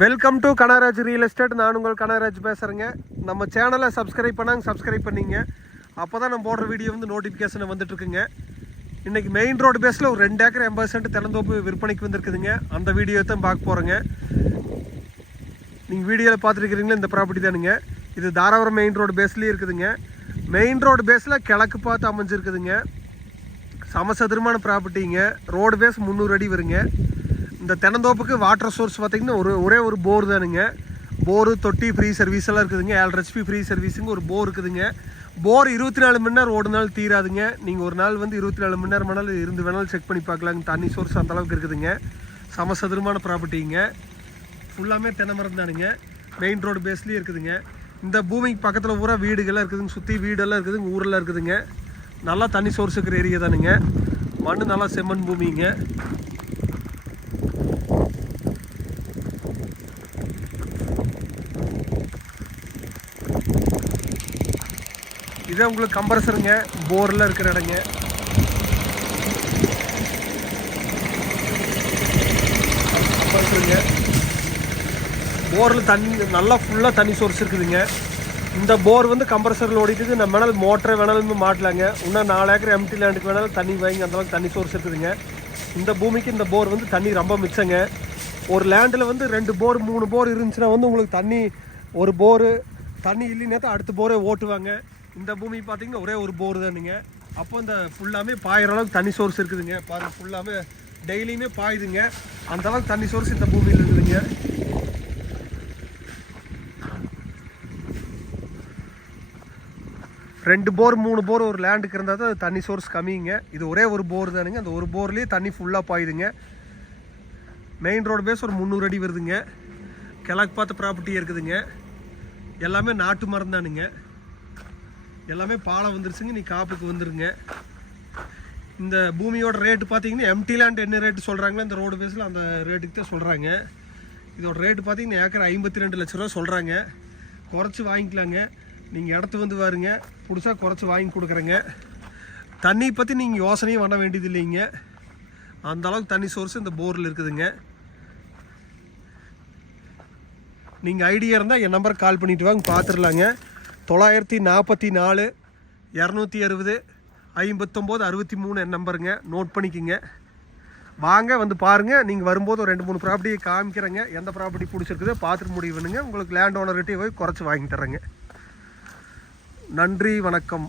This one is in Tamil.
Welcome to Kanaraj real estate நான் உங்கள் கனராஜ் பேசுகிறேங்க நம்ம சேனலை சப்ஸ்கிரைப் பண்ணாங்க சப்ஸ்கிரைப் பண்ணிங்க. அப்போ தான் நம்ம போடுற வீடியோ வந்து நோட்டிஃபிகேஷன் வந்துட்டுருக்குங்க. இன்றைக்கி மெயின் ரோடு பேஸில் ஒரு ரெண்டு ஏக்கர் எண்பது சென்ட் திறந்தோப்பு விற்பனைக்கு வந்திருக்குதுங்க. அந்த வீடியோ தான் பார்க்க போகிறேங்க நீங்கள் வீடியோவில் பார்த்துருக்கிறீங்களா இந்த ப்ராப்பர்ட்டி தானுங்க. இது தாராபுரம் மெயின் ரோடு பேஸ்லேயே இருக்குதுங்க. மெயின் ரோடு பேஸில் கிழக்கு பார்த்து அமைஞ்சிருக்குதுங்க. சமசதுரமான ப்ராப்பர்ட்டிங்க ரோடு பேஸ் முந்நூறு அடி வருங்க. இந்த தென்னந்தோப்புக்கு வாட்டர் சோர்ஸ் பார்த்திங்கன்னா ஒரு ஒரே ஒரு போர் தானுங்க. போரு தொட்டி ஃப்ரீ சர்வீஸ் எல்லாம் இருக்குதுங்க. ஏழு ஹெச்பி ஃப்ரீ சர்வீஸுங்க ஒரு போர் இருக்குதுங்க. போர் இருபத்தி நாலு மணி நேரம் நாள் தீராதுங்க. நீங்கள் ஒரு நாள் வந்து இருபத்தி நாலு மணி நேரம் வேணாலும் இருந்து வேணாலும் செக் பண்ணி பார்க்கலாங்க தண்ணி சோர்ஸ் அந்த அளவுக்கு இருக்குதுங்க. சமசதுரமான ப்ராப்பர்ட்டிங்க ஃபுல்லாமே தென்னை மரம் தானுங்க. மெயின் ரோடு பேஸ்லேயே இருக்குதுங்க. இந்த பூமிக்கு பக்கத்தில் பூரா வீடுகள்லாம் இருக்குதுங்க. சுற்றி வீடெல்லாம் இருக்குதுங்க. ஊரெல்லாம் இருக்குதுங்க. நல்லா தண்ணி சோர்ஸ் இருக்கிற ஏரியா தானுங்க. மண் நல்லா செம்மண் பூமிங்க. இதே உங்களுக்கு கம்ப்ரஸருங்க போரில் இருக்கிற இடங்க. கம்ப்ரஸருங்க போரில் தண்ணி நல்லா ஃபுல்லாக தண்ணி சோர்ஸ் இருக்குதுங்க இந்த போர் வந்து கம்ப்ரஸரில் ஓடிட்டு நம்ம வேணாலும் மோட்டரை வேணாலும் மாட்டலாங்க. இன்னும் நாலு ஏக்கர் எம்டி லேண்டுக்கு வேணாலும் தண்ணி வாங்கி. அந்தளவுக்கு தண்ணி சோர்ஸ் இருக்குதுங்க இந்த பூமிக்கு இந்த போர் வந்து தண்ணி ரொம்ப மிச்சங்க. ஒரு லேண்டில் வந்து ரெண்டு போர் மூணு போர் இருந்துச்சுன்னா வந்து உங்களுக்கு தண்ணி ஒரு போரு தண்ணி இல்லைன்னா தான் அடுத்த போரே ஓட்டுவாங்க. இந்த பூமி பார்த்தீங்கன்னா ஒரே ஒரு போர் தானுங்க. அப்போ இந்த ஃபுல்லாமே பாயிற அளவுக்கு தண்ணி சோர்ஸ் இருக்குதுங்க. பாருங்கள் ஃபுல்லாமே டெய்லியுமே பாயுதுங்க. அந்த அளவுக்கு தண்ணி சோர்ஸ் இந்த பூமியில் இருக்குதுங்க. ரெண்டு போர் மூணு போர் ஒரு லேண்டுக்கு இருந்தால் தான் அது தண்ணி சோர்ஸ் கம்மிங்க. இது ஒரே ஒரு போர் தானுங்க. அந்த ஒரு போர்லேயே தண்ணி ஃபுல்லாக பாயுதுங்க. மெயின் ரோடு பேஸ் ஒரு முந்நூறு அடி வருதுங்க. கிழக்கு பார்த்த ப்ராப்பர்ட்டி இருக்குதுங்க. எல்லாமே நாட்டு மரம் தானுங்க எல்லாமே பாலம் வந்துருச்சுங்க நீ காப்புக்கு வந்துருங்க. இந்த பூமியோட ரேட்டு பார்த்தீங்கன்னா எம்டி லேண்ட் என்ன ரேட்டு சொல்கிறாங்களோ இந்த ரோடு பேஸில் அந்த ரேட்டுக்கு தான் சொல்கிறாங்க இதோட ரேட்டு பார்த்தீங்கன்னா ஏக்கர் ஐம்பத்தி ரெண்டு லட்ச ரூபா சொல்கிறாங்க குறைச்சி வாங்கிக்கலாங்க. நீங்கள் இடத்து வந்து பாருங்க புதுசாக குறைச்சி வாங்கி கொடுக்குறேங்க. தண்ணி பற்றி நீங்கள் யோசனையும் பண்ண வேண்டியது இல்லைங்க. அந்த அளவுக்கு தண்ணி சோர்ஸ் இந்த போரில் இருக்குதுங்க. நீங்கள் ஐடியா இருந்தால் என் நம்பருக்கு கால் பண்ணிவிட்டு வாங்க பார்த்துடலாங்க தொள்ளாயிரத்தி நாற்பத்தி நாலு இரநூத்தி அறுபது ஐம்பத்தொம்போது அறுபத்தி மூணு என் நம்பருங்க. நோட் பண்ணிக்கோங்க. வாங்க வந்து பாருங்கள் நீங்கள் வரும்போது ஒரு ரெண்டு மூணு ப்ராப்பர்ட்டியை காமிக்கிறேங்க. எந்த ப்ராப்பர்ட்டி பிடிச்சிருக்குதோ பார்த்துட்டு முடிவு பண்ணுங்க. உங்களுக்கு லேண்ட் ஓனர்கிட்டே போய் குறைச்சி வாங்கி தரேங்க நன்றி வணக்கம்.